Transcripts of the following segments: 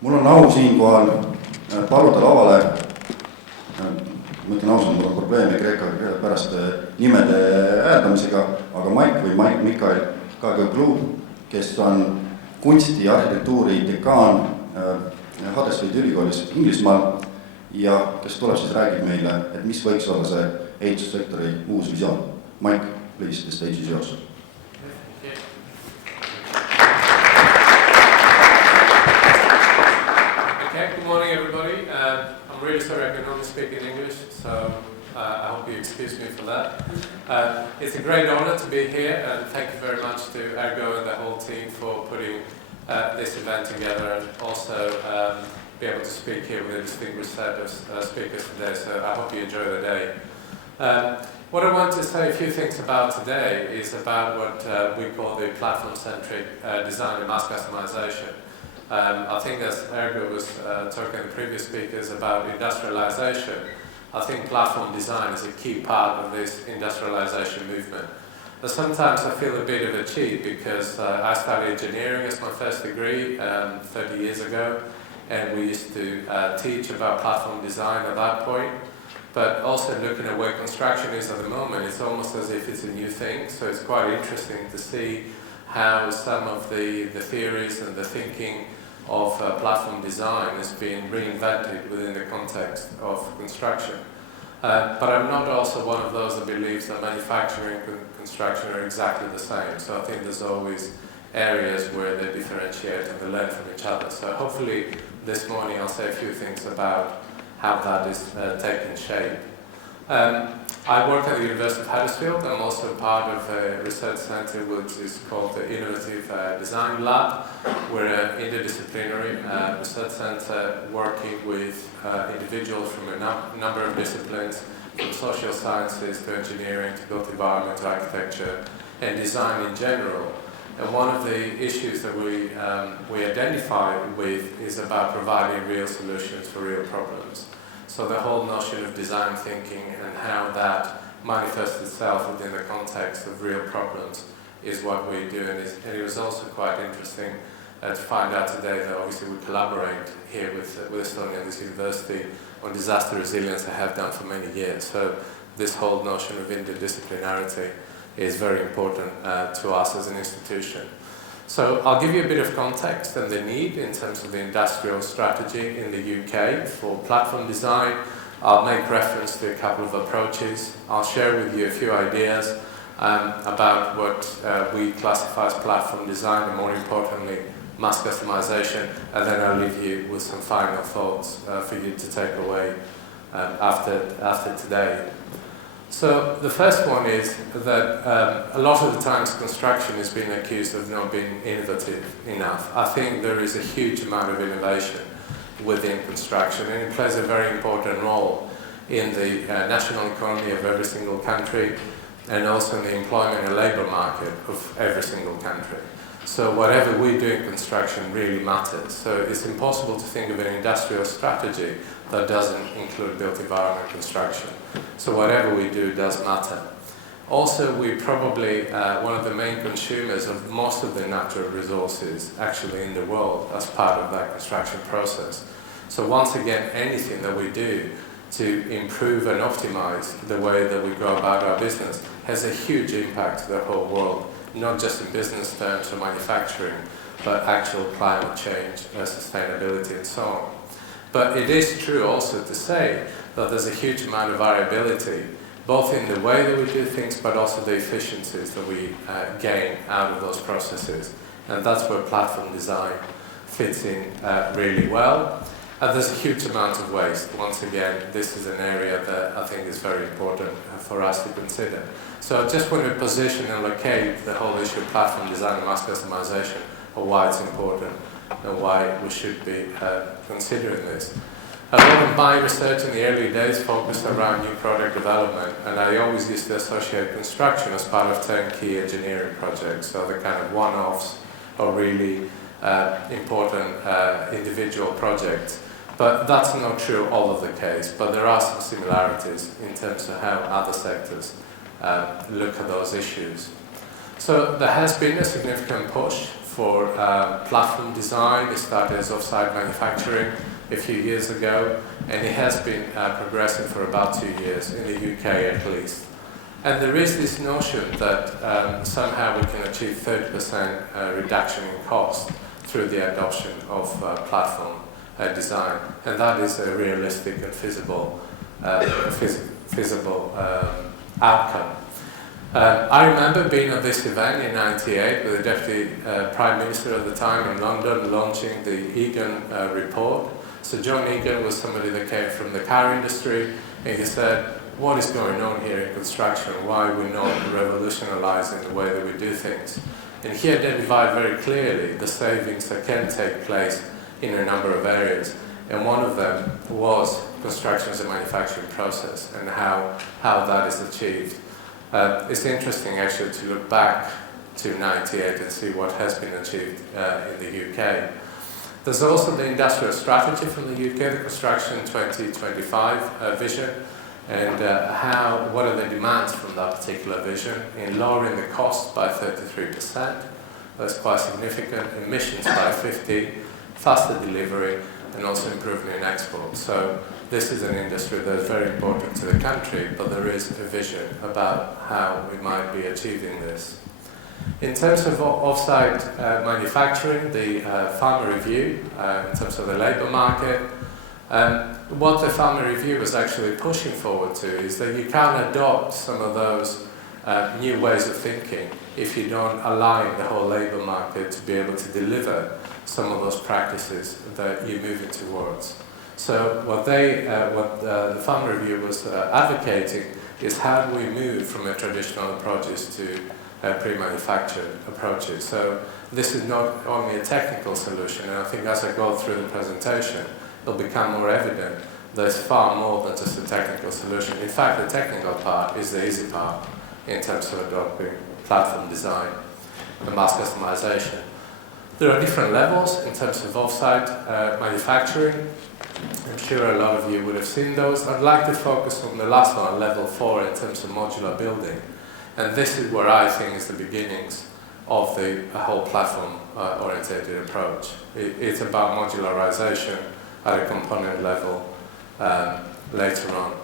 Mul on au siinkohal paluda lavale, ma ütlen ausalt, mul on probleeme kreeka pärast nimede hääldamisega, aga Michail Kagioglou, kes on kunsti ja arhitektuuri dekaan Huddersfieldi ülikoolis Inglismaal ja kes tuleb siis räägib meile, et mis võiks olla see ehitussektori uus visioon. Mike, please, the stage is yours. Good morning, everybody. I'm really sorry I can only speak in English, so I hope you excuse me for that. It's a great honor to be here, and thank you very much to Ergo and the whole team for putting this event together, and also be able to speak here with a distinguished set of speakers today, so I hope you enjoy the day. What I want to say a few things about today is about what we call the platform-centric design and mass customization. I think as Ergo was talking to the previous speakers about industrialization, I think platform design is a key part of this industrialization movement. But sometimes I feel a bit of a cheat because I studied engineering as my first degree 30 years ago, and we used to teach about platform design at that point. But also looking at where construction is at the moment, it's almost as if it's a new thing, so it's quite interesting to see how some of the theories and the thinking of platform design is being reinvented within the context of construction. But I'm not also one of those that believes that manufacturing and construction are exactly the same. So I think there's always areas where they differentiate and they learn from each other. So hopefully this morning I'll say a few things about how that is taking shape. I work at the University of Huddersfield. I'm also part of a research centre which is called the Innovative Design Lab. We're an interdisciplinary research centre working with individuals from a number of disciplines, from social sciences to engineering to built environment to architecture and design in general. And one of the issues that we identify with is about providing real solutions for real problems. So the whole notion of design thinking and how that manifests itself within the context of real problems is what we do. And it was also quite interesting to find out today that obviously we collaborate here with Estonia and this university on disaster resilience and have done for many years. So this whole notion of interdisciplinarity is very important to us as an institution. So I'll give you a bit of context and the need in terms of the industrial strategy in the UK for platform design. I'll make reference to a couple of approaches. I'll share with you a few ideas about what we classify as platform design and more importantly mass customization, and then I'll leave you with some final thoughts for you to take away after today. So the first one is that a lot of the times construction is being accused of not being innovative enough. I think there is a huge amount of innovation within construction, and it plays a very important role in the national economy of every single country and also in the employment and labour market of every single country. So whatever we do in construction really matters. So it's impossible to think of an industrial strategy that doesn't include built environment construction. So whatever we do does matter. Also, we're probably one of the main consumers of most of the natural resources actually in the world as part of that construction process. So once again, anything that we do to improve and optimize the way that we go about our business has a huge impact to the whole world, not just in business terms or manufacturing, but actual climate change, sustainability and so on. But it is true also to say that there's a huge amount of variability, both in the way that we do things, but also the efficiencies that we gain out of those processes. And that's where platform design fits in really well. And there's a huge amount of waste. Once again, this is an area that I think is very important for us to consider. So I just want to position and locate the whole issue of platform design and mass customization, or why it's important and why we should be considering this. A lot of my research in the early days focused around new product development, and I always used to associate construction as part of turnkey engineering projects, so the kind of one-offs or really important individual projects. But that's not true all of the case, but there are some similarities in terms of how other sectors look at those issues. So there has been a significant push for platform design. It started as off-site manufacturing a few years ago, and it has been progressing for about 2 years, in the UK at least. And there is this notion that somehow we can achieve 30% reduction in cost through the adoption of platform design, and that is a realistic and feasible outcome. I remember being at this event in '98 with the Deputy Prime Minister at the time in London, launching the Egan report. So John Egan was somebody that came from the car industry, and he said, what is going on here in construction? Why are we not revolutionizing the way that we do things? And he identified very clearly the savings that can take place in a number of areas. And one of them was construction as a manufacturing process and how that is achieved. It's interesting actually to look back to '98 and see what has been achieved in the UK. There's also the industrial strategy from the UK, the Construction 2025 vision, and what are the demands from that particular vision in lowering the cost by 33%. That's quite significant. Emissions by 50%, faster delivery, and also improvement in export. So this is an industry that is very important to the country, but there is a vision about how we might be achieving this. In terms of off-site manufacturing, the Farmer Review, in terms of the labour market, what the Farmer Review was actually pushing forward to is that you can't adopt some of those new ways of thinking if you don't align the whole labour market to be able to deliver some of those practices that you're moving towards. So what the Farmer Review was advocating is how do we move from a traditional approaches to pre-manufactured approaches. So this is not only a technical solution, and I think as I go through the presentation, it'll become more evident there's far more than just a technical solution. In fact, the technical part is the easy part in terms of adopting platform design and mass customization. There are different levels in terms of off-site manufacturing. I'm sure a lot of you would have seen those. I'd like to focus on the last one, level 4, in terms of modular building. And this is where I think is the beginnings of the whole platform-oriented approach. It's about modularization at a component level later on.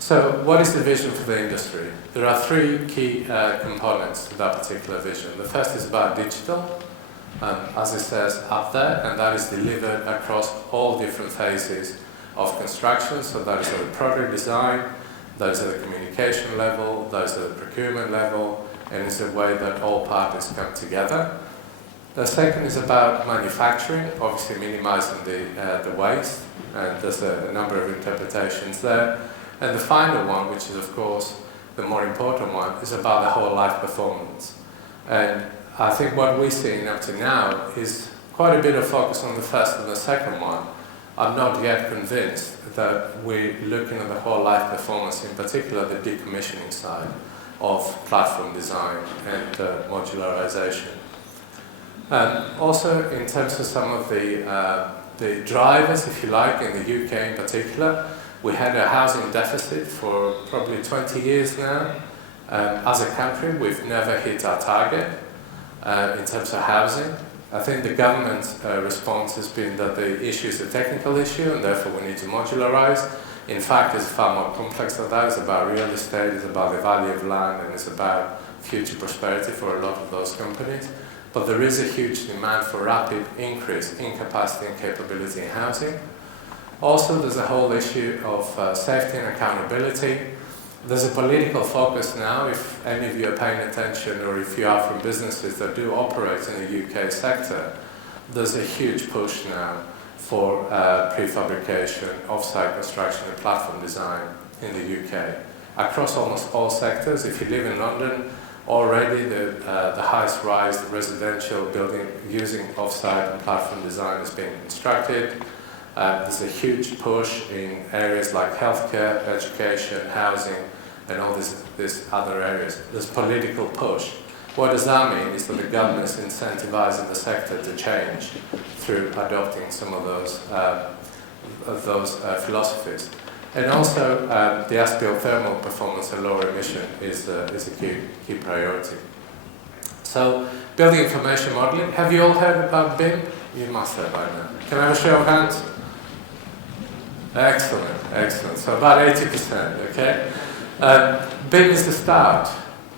So what is the vision for the industry? There are 3 key components to that particular vision. The first is about digital, as it says up there, and that is delivered across all different phases of construction. So that is at the product design, that is at the communication level, that is at the procurement level, and it's a way that all parties come together. The second is about manufacturing, obviously minimizing the waste, and there's a number of interpretations there. And the final one, which is of course the more important one, is about the whole life performance. And I think what we're seeing up to now is quite a bit of focus on the first and the second one. I'm not yet convinced that we're looking at the whole life performance, in particular the decommissioning side of platform design and modularization. Also, in terms of some of the drivers, if you like, in the UK in particular, we had a housing deficit for probably 20 years now. As a country, we've never hit our target in terms of housing. I think the government's response has been that the issue is a technical issue and therefore we need to modularize. In fact, it's far more complex than that. It's about real estate, it's about the value of land, and it's about future prosperity for a lot of those companies. But there is a huge demand for rapid increase in capacity and capability in housing. Also, there's a whole issue of safety and accountability. There's a political focus now, if any of you are paying attention or if you are from businesses that do operate in the UK sector, there's a huge push now for prefabrication, off-site construction and platform design in the UK. Across almost all sectors, if you live in London, already the highest rise residential building using off-site and platform design is being constructed. There's a huge push in areas like healthcare, education, housing, and all these other areas. There's political push. What does that mean? Is that the government is incentivizing the sector to change through adopting some of those philosophies. And also, the aspect of thermal performance and lower emission is a key priority. So, building information modeling. Have you all heard about BIM? You must have by now. Can I have a show of hands? Excellent, excellent. So about 80%, okay? BIM is the start,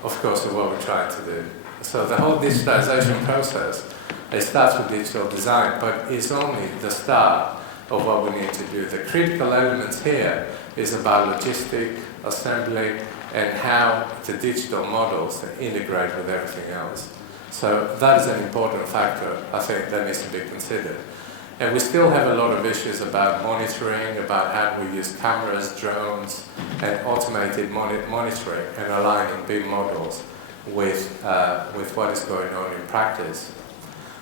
of course, of what we're trying to do. So the whole digitalization process, it starts with digital design, but it's only the start of what we need to do. The critical elements here is about logistic, assembly, and how the digital models integrate with everything else. So that is an important factor, I think, that needs to be considered. And we still have a lot of issues about monitoring, about how we use cameras, drones, and automated monitoring and aligning BIM models with what is going on in practice.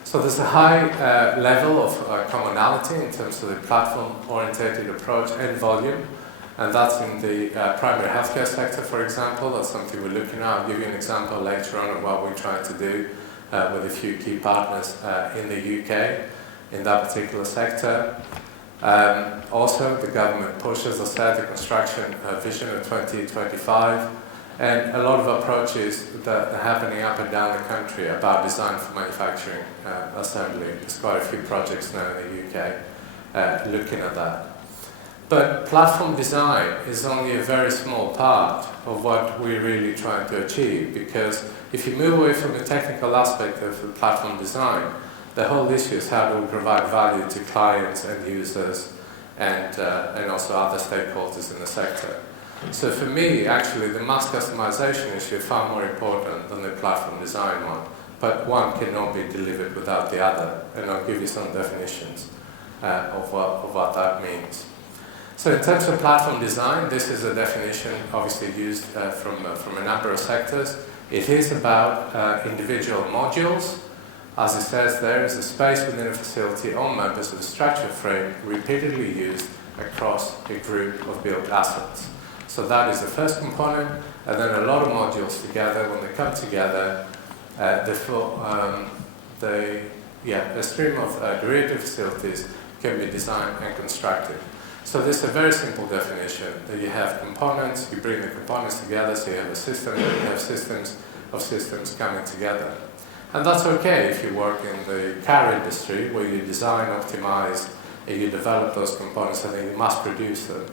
So there's a high level of commonality in terms of the platform-oriented approach and volume, and that's in the primary healthcare sector, for example. That's something we're looking at. I'll give you an example later on of what we're trying to do with a few key partners in the UK in that particular sector. Also, the government pushes, as I said, the construction vision of 2025, and a lot of approaches that are happening up and down the country about design for manufacturing assembly. There's quite a few projects now in the UK looking at that. But platform design is only a very small part of what we're really trying to achieve, because if you move away from the technical aspect of the platform design, the whole issue is how do we provide value to clients and users and also other stakeholders in the sector. So for me, actually, the mass customization issue is far more important than the platform design one, but one cannot be delivered without the other, and I'll give you some definitions of what that means. So in terms of platform design, this is a definition obviously used from a number of sectors. It is about individual modules. As it says, there is a space within a facility or members of a structure frame repeatedly used across a group of built assets. So that is the first component, and then a lot of modules together. When they come together, a stream of derivative facilities can be designed and constructed. So this is a very simple definition, that you have components, you bring the components together, so you have a system, and you have systems of systems coming together. And that's okay if you work in the car industry, where you design, optimize, and you develop those components, and then you mass produce them.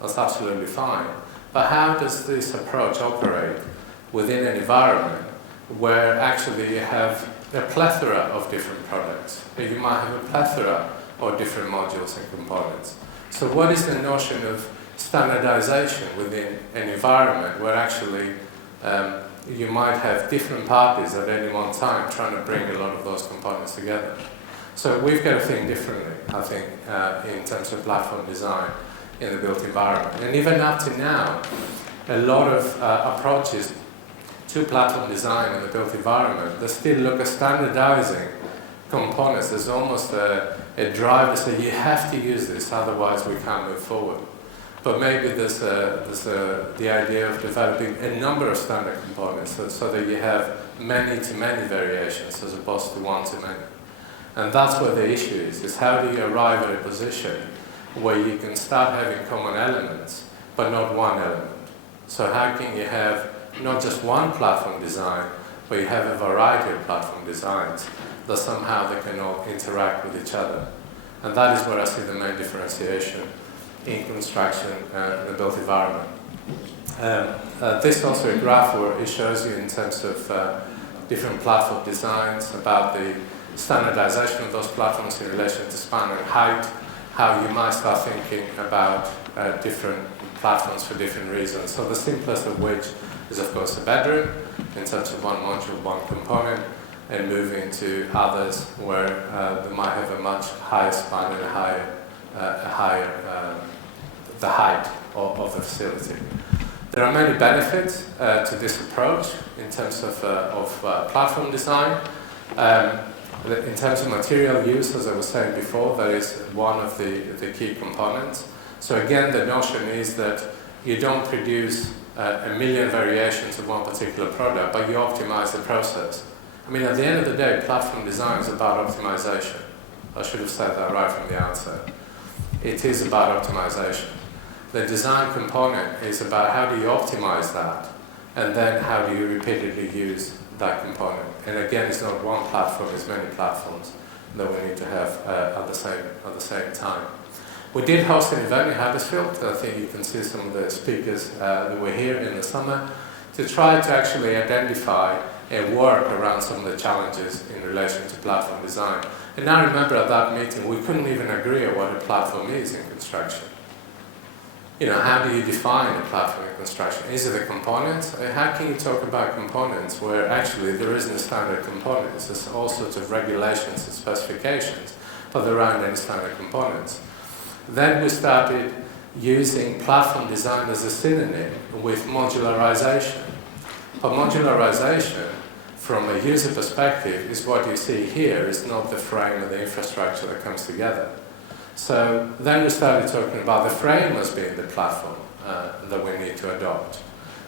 That's absolutely fine. But how does this approach operate within an environment where actually you have a plethora of different products? You might have a plethora of different modules and components. So what is the notion of standardization within an environment where actually you might have different parties at any one time trying to bring a lot of those components together? So we've got to think differently, I think, in terms of platform design in the built environment. And even up to now, a lot of approaches to platform design in the built environment, they still look at standardizing components. There's almost a drive to say you have to use this, otherwise we can't move forward. But maybe there's the idea of developing a number of standard components so that you have many-to-many variations as opposed to one-to-many. And that's where the issue is how do you arrive at a position where you can start having common elements, but not one element. So how can you have not just one platform design, but you have a variety of platform designs that somehow they can all interact with each other. And that is where I see the main differentiation in construction and the built environment. This also a graph where it shows you in terms of different platform designs about the standardization of those platforms in relation to span and height, how you might start thinking about different platforms for different reasons. So the simplest of which is, of course, a bedroom in terms of one module, one component, and moving to others where they might have a much higher span and the height of the facility. There are many benefits to this approach in terms of platform design. In terms of material use, as I was saying before, that is one of the key components. So again, the notion is that you don't produce a million variations of one particular product, but you optimize the process. I mean, at the end of the day, platform design is about optimization. I should have said that right from the outset. It is about optimization. The design component is about how do you optimize that, and then how do you repeatedly use that component. And again, it's not one platform, it's many platforms that we need to have at the same time. We did host an event in Huddersfield. I think you can see some of the speakers that were here in the summer to try to actually identify and work around some of the challenges in relation to platform design. And I remember at that meeting, we couldn't even agree on what a platform is in construction. You know, how do you define a platform in construction? Is it the components? How can you talk about components where actually there isn't a standard components? There's all sorts of regulations and specifications, but there aren't any standard components. Then we started using platform design as a synonym with modularization. But modularization, from a user perspective, is what you see here. It's not the frame and the infrastructure that comes together. So then we started talking about the frame as being the platform that we need to adopt.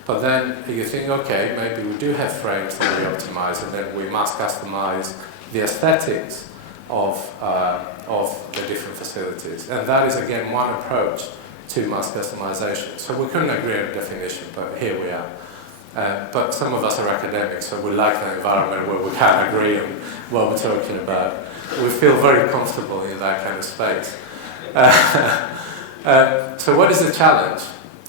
But then you think, okay, maybe we do have frames that we optimize, and then we must customize the aesthetics of the different facilities. And that is, again, one approach to mass customization. So we couldn't agree on a definition, but here we are. But some of us are academics, so we like an environment where we can agree on what we're talking about. We feel very comfortable in that kind of space. So what is the challenge?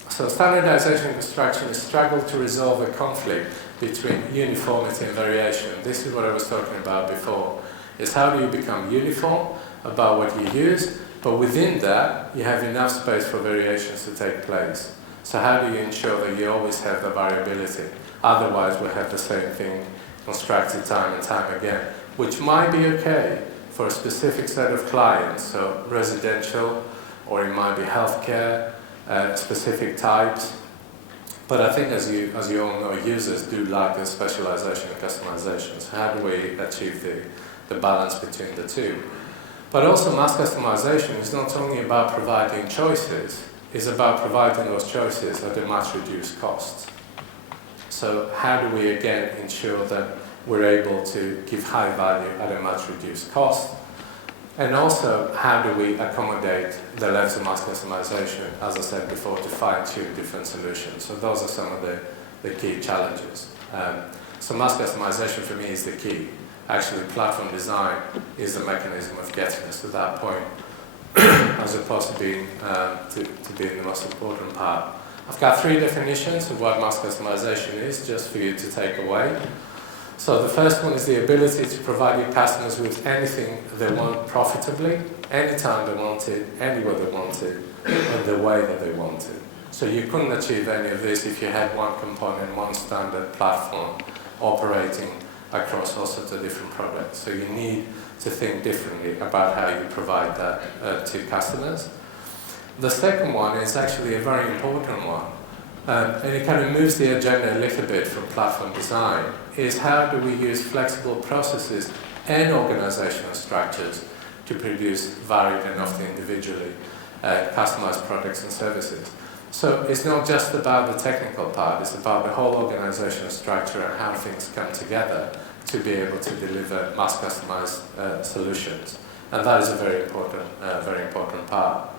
So standardization in construction is struggle to resolve a conflict between uniformity and variation. This is what I was talking about before, is how do you become uniform about what you use, but within that you have enough space for variations to take place. So how do you ensure that you always have the variability? Otherwise we'll have the same thing constructed time and time again, which might be okay for a specific set of clients, so residential, or it might be healthcare, specific types. But I think as you all know, users do like the specialization and customization. So how do we achieve the balance between the two? But also mass customization is not only about providing choices, it's about providing those choices at a much reduced cost. So how do we again ensure that we're able to give high value at a much reduced cost? And also, how do we accommodate the levels of mass customization, as I said before, to fine-tune different solutions? So those are some of the key challenges. So mass customization for me is the key. Actually, platform design is the mechanism of getting us to that point, as opposed to being the most important part. I've got 3 definitions of what mass customization is, just for you to take away. So the first one is the ability to provide your customers with anything they want profitably, anytime they want it, anywhere they want it, and the way that they want it. So you couldn't achieve any of this if you had one component, one standard platform operating across all sorts of different products. So you need to think differently about how you provide that to customers. The second one is actually a very important one. And it kind of moves the agenda a little bit from platform design, is how do we use flexible processes and organizational structures to produce varied and often individually customized products and services. So it's not just about the technical part, it's about the whole organizational structure and how things come together to be able to deliver mass customized solutions. And that is a very important part.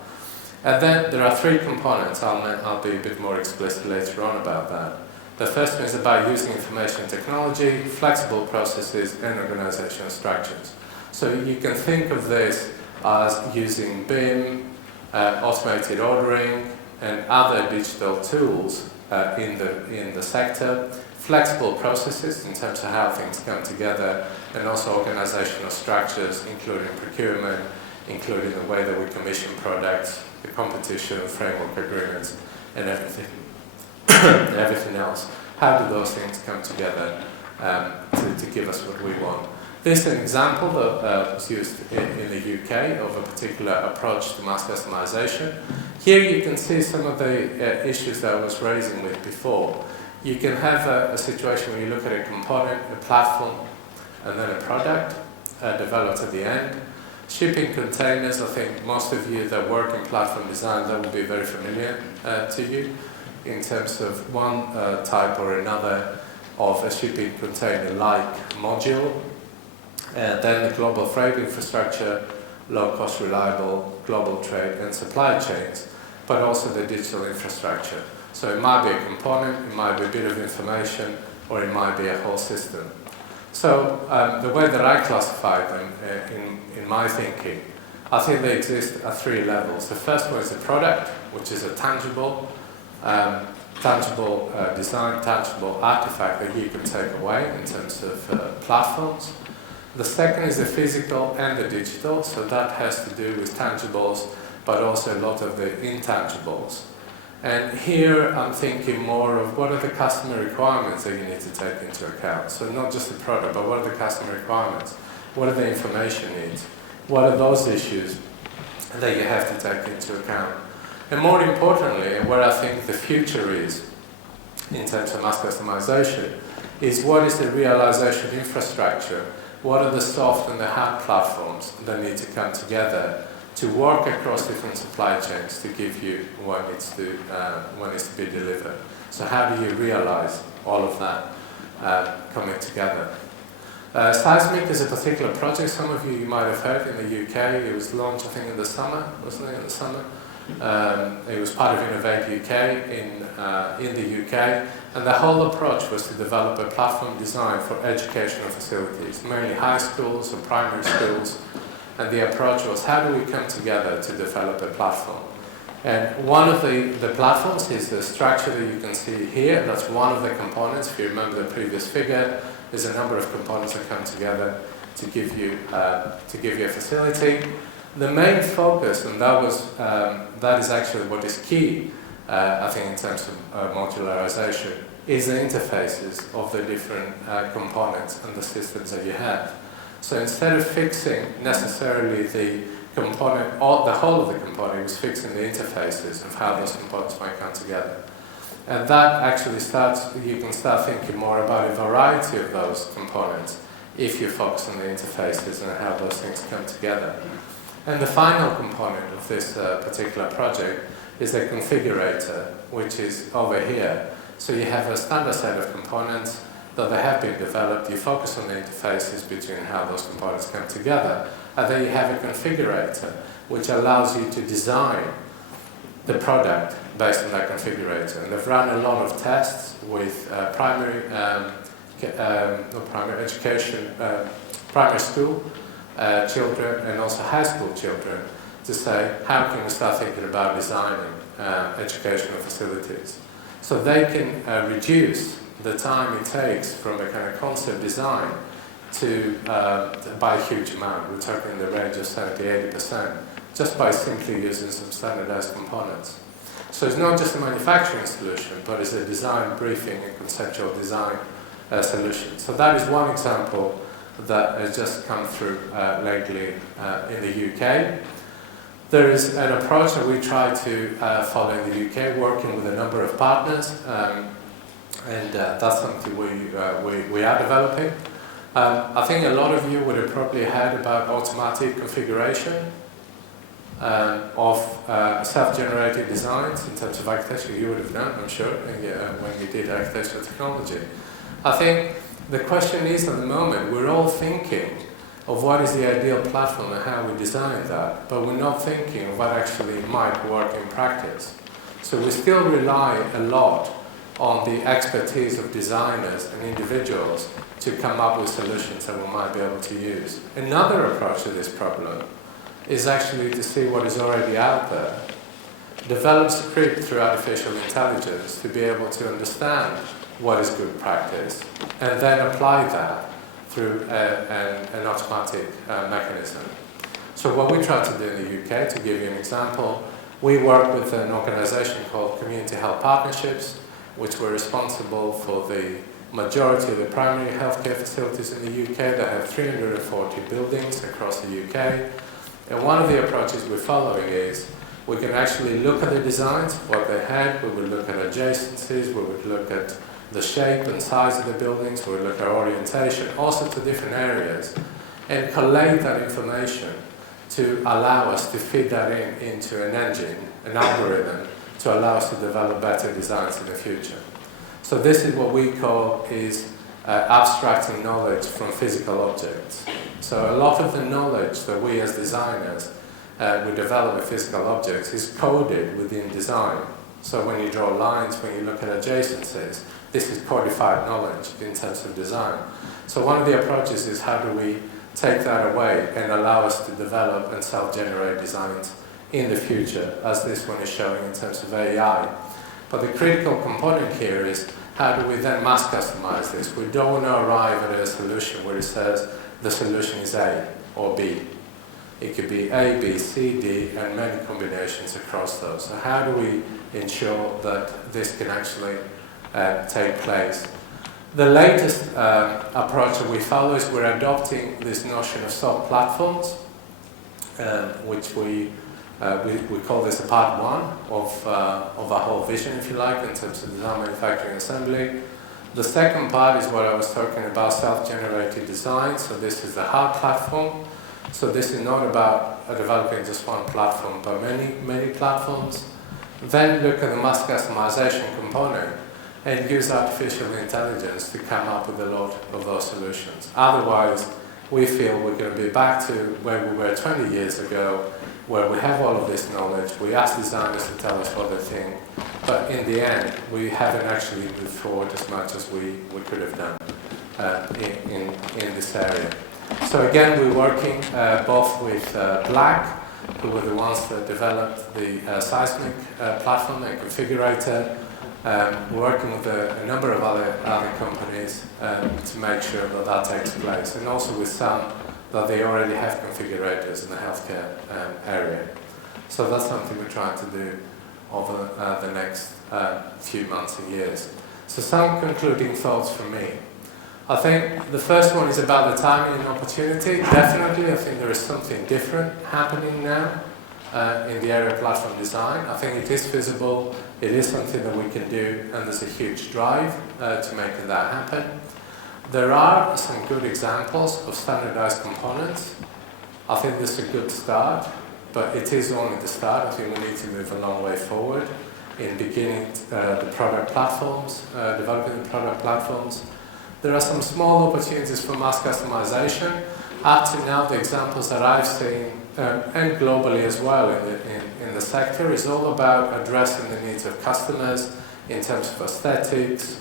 And then there are 3 components. I'll be a bit more explicit later on about that. The first one is about using information technology, flexible processes, and organizational structures. So you can think of this as using BIM, automated ordering, and other digital tools in the sector, flexible processes in terms of how things come together, and also organizational structures, including procurement, including the way that we commission products, the competition, framework agreements, and everything else. How do those things come together to give us what we want? This is an example that was used in the UK of a particular approach to mass customization. Here you can see some of the issues that I was raising with before. You can have a situation where you look at a component, a platform, and then a product developed at the end. Shipping containers, I think most of you that work in platform design, that will be very familiar to you in terms of one type or another of a shipping container-like module. Then the global freight infrastructure, low-cost, reliable global trade and supply chains, but also the digital infrastructure. So it might be a component, it might be a bit of information, or it might be a whole system. So the way that I classify them in my thinking, I think they exist at three levels. The first one is a product, which is a tangible design, tangible artifact that you can take away in terms of platforms. The second is the physical and the digital, so that has to do with tangibles, but also a lot of the intangibles. And here I'm thinking more of what are the customer requirements that you need to take into account. So not just the product, but what are the customer requirements? What are the information needs? What are those issues that you have to take into account? And more importantly, and where I think the future is in terms of mass customization, is what is the realization infrastructure? What are the soft and the hard platforms that need to come together to work across different supply chains to give you what needs to be delivered? So how do you realize all of that coming together? Seismic is a particular project. Some of you might have heard in the UK. It was launched, I think, in the summer, wasn't it? In the summer. It was part of Innovate UK in the UK, and the whole approach was to develop a platform design for educational facilities, mainly high schools or primary schools. And the approach was, how do we come together to develop a platform? And one of the platforms is the structure that you can see here. That's one of the components. If you remember the previous figure, there's a number of components that come together to give you a facility. The main focus, and that is actually what is key, I think, in terms of modularization, is the interfaces of the different components and the systems that you have. So instead of fixing necessarily the component, or the whole of the component, it was fixing the interfaces of how those components might come together. And that actually you can start thinking more about a variety of those components if you focus on the interfaces and how those things come together. And the final component of this particular project is the configurator, which is over here. So you have a standard set of components that they have been developed. You focus on the interfaces between how those components come together, and then you have a configurator, which allows you to design the product based on that configurator. And they've run a lot of tests with primary school children and also high school children to say, how can we start thinking about designing educational facilities? So they can reduce the time it takes from a kind of concept design to by a huge amount. We're talking in the range of 70–80%, just by simply using some standardized components. So it's not just a manufacturing solution, but it's a design briefing and conceptual design solution. So that is one example that has just come through lately in the UK. There is an approach that we try to follow in the UK, working with a number of partners, and that's something we are developing. I think a lot of you would have probably heard about automatic configuration of self-generated designs in terms of architecture. You would have known, I'm sure, when you did architectural technology. I think the question is, at the moment, we're all thinking of what is the ideal platform and how we design that, but we're not thinking of what actually might work in practice. So we still rely a lot on the expertise of designers and individuals to come up with solutions that we might be able to use. Another approach to this problem is actually to see what is already out there, develop script through artificial intelligence to be able to understand what is good practice, and then apply that through an automatic mechanism. So what we try to do in the UK, to give you an example, we work with an organization called Community Health Partnerships, which were responsible for the majority of the primary healthcare facilities in the UK. They have 340 buildings across the UK. And one of the approaches we're following is we can actually look at the designs, what they had, we would look at adjacencies, we would look at the shape and size of the buildings, we would look at orientation, all sorts of different areas, and collate that information to allow us to feed that into an engine, an algorithm, to allow us to develop better designs in the future. So this is what we call abstracting knowledge from physical objects. So a lot of the knowledge that we as designers we develop with physical objects is coded within design. So when you draw lines, when you look at adjacencies, this is codified knowledge in terms of design. So one of the approaches is how do we take that away and allow us to develop and self-generate designs in the future, as this one is showing in terms of AI. But the critical component here is how do we then mass customize this? We don't want to arrive at a solution where it says the solution is A or B. It could be A, B, C, D, and many combinations across those. So how do we ensure that this can actually take place? The latest approach that we follow is we're adopting this notion of soft platforms, which we call this a part one of our whole vision, if you like, in terms of design, manufacturing, assembly. The second part is what I was talking about, self-generated design. So this is the hard platform. So this is not about developing just one platform, but many platforms. Then look at the mass customization component and use artificial intelligence to come up with a lot of those solutions. Otherwise, we feel we're going to be back to where we were 20 years ago, where we have all of this knowledge, we ask designers to tell us what they think, but in the end, we haven't actually moved forward as much as we could have done in this area. So again, we're working both with Black, who were the ones that developed the seismic platform and configurator. We're working with a number of other companies to make sure that that takes place, and also with some that they already have configurators in the healthcare area. So that's something we're trying to do over the next few months and years. So some concluding thoughts from me. I think the first one is about the timing and opportunity. Definitely, I think there is something different happening now in the area of platform design. I think it is feasible, it is something that we can do, and there's a huge drive to making that happen. There are some good examples of standardized components. I think this is a good start, but it is only the start. I think we need to move a long way forward in beginning the product platforms, developing the product platforms. There are some small opportunities for mass customization. Up to now, the examples that I've seen, and globally as well in the sector, is all about addressing the needs of customers in terms of aesthetics,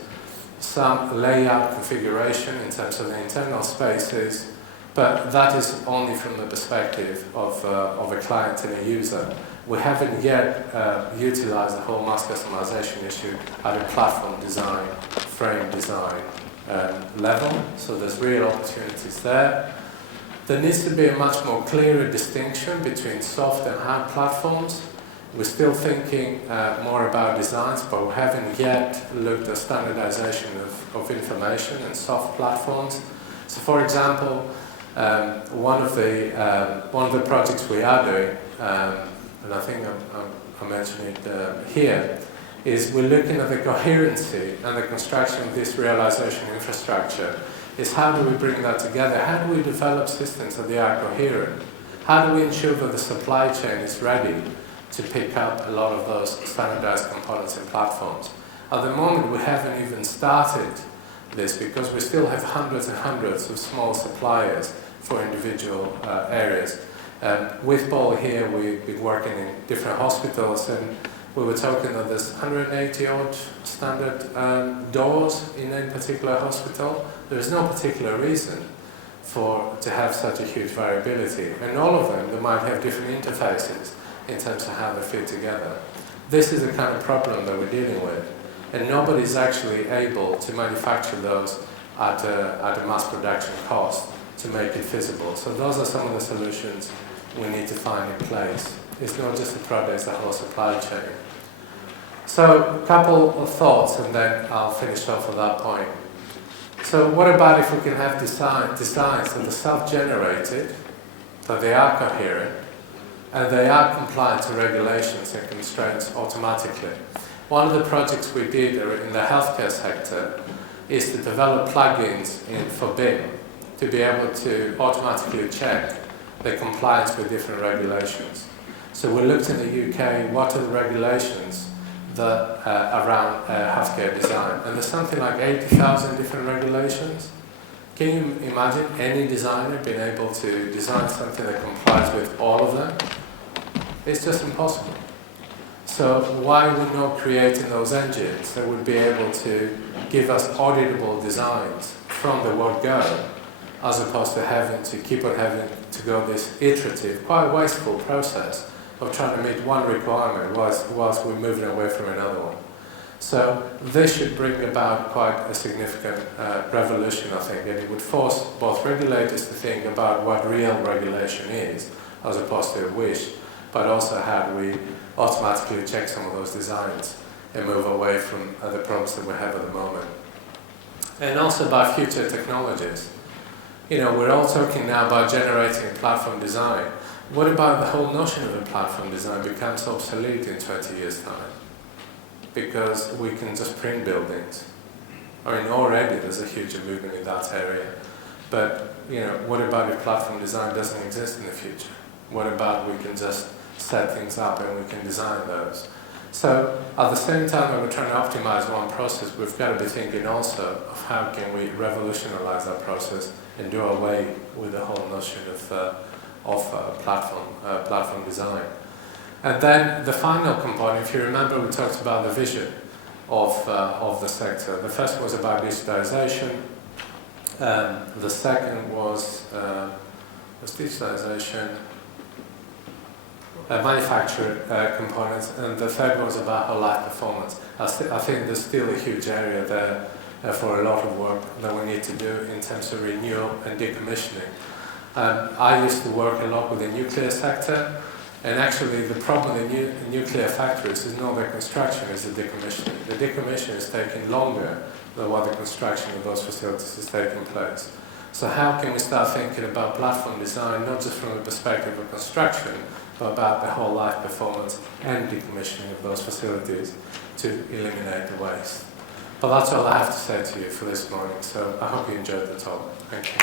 some layout configuration in terms of the internal spaces, but that is only from the perspective of a client and a user. We haven't yet utilized the whole mass customization issue at a platform design, frame design level, so there's real opportunities there. There needs to be a much more clearer distinction between soft and hard platforms. We're still thinking more about designs, but we haven't yet looked at standardization of information and soft platforms. So for example, one of the projects we are doing, and I think I mentioned it here, is we're looking at the coherency and the construction of this realization infrastructure. Is how do we bring that together? How do we develop systems that they are coherent? How do we ensure that the supply chain is ready to pick up a lot of those standardized components and platforms? At the moment, we haven't even started this because we still have hundreds and hundreds of small suppliers for individual areas. With Paul here, we've been working in different hospitals, and we were talking that there's 180 odd standard doors in a particular hospital. There is no particular reason to have such a huge variability, and all of them, they might have different interfaces in terms of how they fit together. This is the kind of problem that we're dealing with, and nobody's actually able to manufacture those at a mass production cost to make it feasible. So those are some of the solutions we need to find in place. It's not just the product, it's the whole supply chain. So a couple of thoughts, and then I'll finish off at that point. So what about if we can have designs that are self-generated, that they are coherent, and they are compliant to regulations and constraints automatically? One of the projects we did in the healthcare sector is to develop plugins for BIM to be able to automatically check the compliance with different regulations. So we looked in the UK, what are the regulations that around healthcare design? And there's something like 80,000 different regulations. Can you imagine any designer being able to design something that complies with all of them? It's just impossible. So why are we not creating those engines that would be able to give us auditable designs from the word go, as opposed to having to keep on having to go this iterative, quite wasteful process of trying to meet one requirement whilst we're moving away from another one. So this should bring about quite a significant revolution, I think, and it would force both regulators to think about what real regulation is, as opposed to a wish, but also how do we automatically check some of those designs and move away from the problems that we have at the moment. And also about future technologies. You know, we're all talking now about generating a platform design. What about the whole notion of a platform design becomes obsolete in 20 years' time? Because we can just print buildings. I mean, already there's a huge movement in that area. But, you know, what about if platform design doesn't exist in the future? What about we can just set things up and we can design those? So, at the same time that we're trying to optimize one process, we've got to be thinking also of how can we revolutionize that process and do away with the whole notion of platform design. And then the final component, if you remember, we talked about the vision of the sector. The first was about digitalization. The second was digitalization, manufacturer components, and the third was about whole life performance. I think there's still a huge area there for a lot of work that we need to do in terms of renewal and decommissioning. I used to work a lot with the nuclear sector. And actually, the problem with nuclear factories is not the construction, it's the decommissioning. The decommissioning is taking longer than what the construction of those facilities is taking place. So how can we start thinking about platform design, not just from the perspective of construction, but about the whole life performance and decommissioning of those facilities to eliminate the waste? But that's all I have to say to you for this morning, so I hope you enjoyed the talk. Thank you.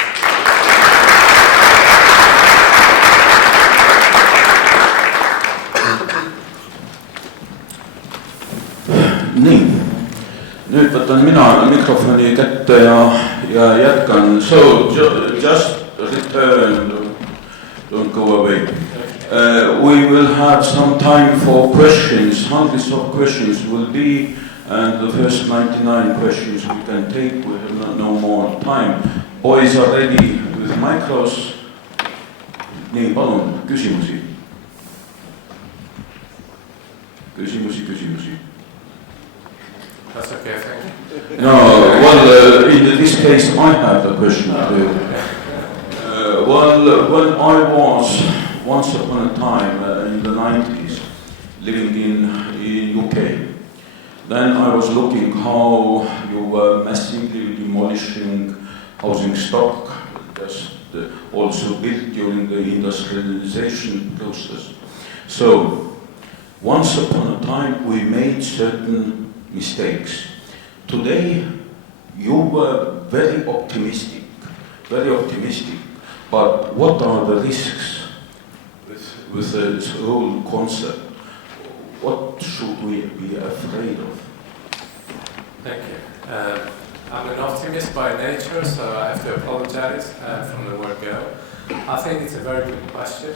Nii, nüüd võtan mina mikrofoni kätte ja jätkan. So just return, don't go away. We will have some time for questions. Hundreds of questions will be, and the first 99 questions we can take. We have no more time. Boys are ready with micros. Nii, palun, küsimusi. Küsimusi. That's okay, thank you. No, well, in this case, I have a question. Well, when I was once upon a time in the 90s living in UK, then I was looking how you were massively demolishing housing stock, just also built during the industrialization process. So, once upon a time, we made certain mistakes. Today, you were very optimistic, but what are the risks with this whole concept? What should we be afraid of? Thank you. I'm an optimist by nature, so I have to apologize from the word go. I think it's a very good question.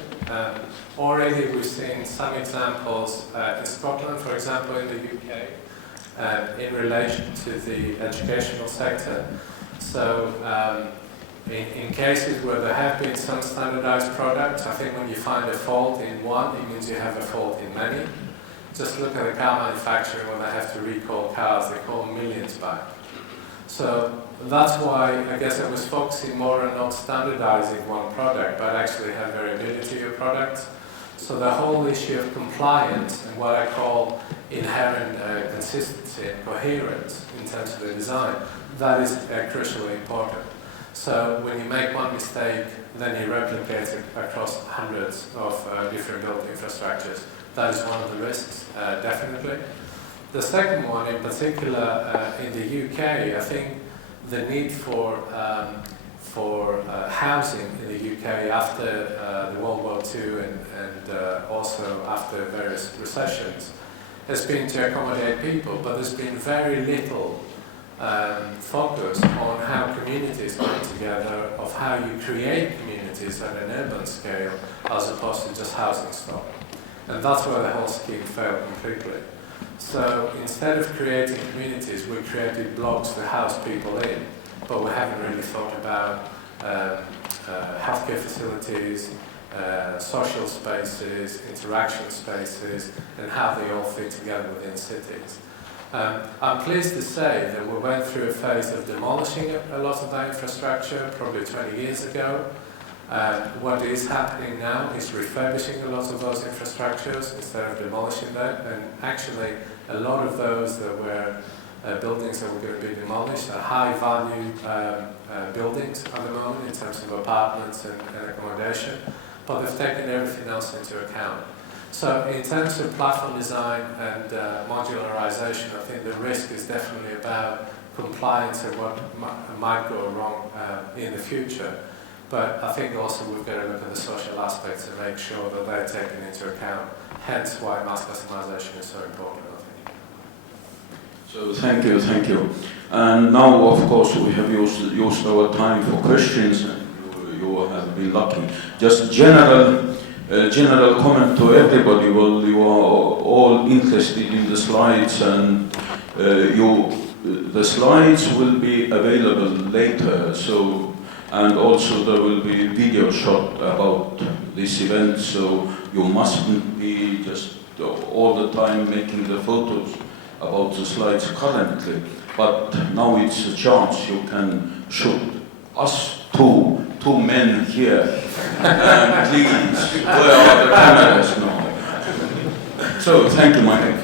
Already we've seen some examples in Scotland, for example, in the UK, in relation to the educational sector. So in cases where there have been some standardized products, I think when you find a fault in one, it means you have a fault in many. Just look at the car manufacturer when they have to recall cars, they call millions back. So that's why I guess I was focusing more on not standardizing one product, but actually have variability of products. So the whole issue of compliance and what I call inherent consistency and coherence in terms of the design, that is crucially important. So when you make one mistake, then you replicate it across hundreds of different built infrastructures. That is one of the risks, definitely. The second one, in particular, in the UK, I think the need for housing in the UK after the World War II and also after various recessions has been to accommodate people, but there's been very little focus on how communities come together, of how you create communities at an urban scale as opposed to just housing stock. And that's where the whole scheme failed completely. So instead of creating communities, we created blogs to house people in, but we haven't really thought about healthcare facilities, social spaces, interaction spaces, and how they all fit together within cities. I'm pleased to say that we went through a phase of demolishing a lot of that infrastructure, probably 20 years ago. What is happening now is refurbishing a lot of those infrastructures instead of demolishing them, and actually a lot of those that were buildings that were going to be demolished are high-value buildings at the moment in terms of apartments and accommodation, but they've taken everything else into account. So in terms of platform design and modularization, I think the risk is definitely about compliance and what might go wrong in the future. But I think also we've got to look at the social aspects and make sure that they're taken into account, hence why mass customization is so important, I think. So thank you. And now, of course, we have used our time for questions, and you have been lucky. Just general comment to everybody. Well, you are all interested in the slides, and the slides will be available later. So. And also there will be video shot about this event, so you mustn't be just all the time making the photos about the slides currently. But now it's a chance you can shoot us two men here. And please, where are the cameras now? So thank you, Michael.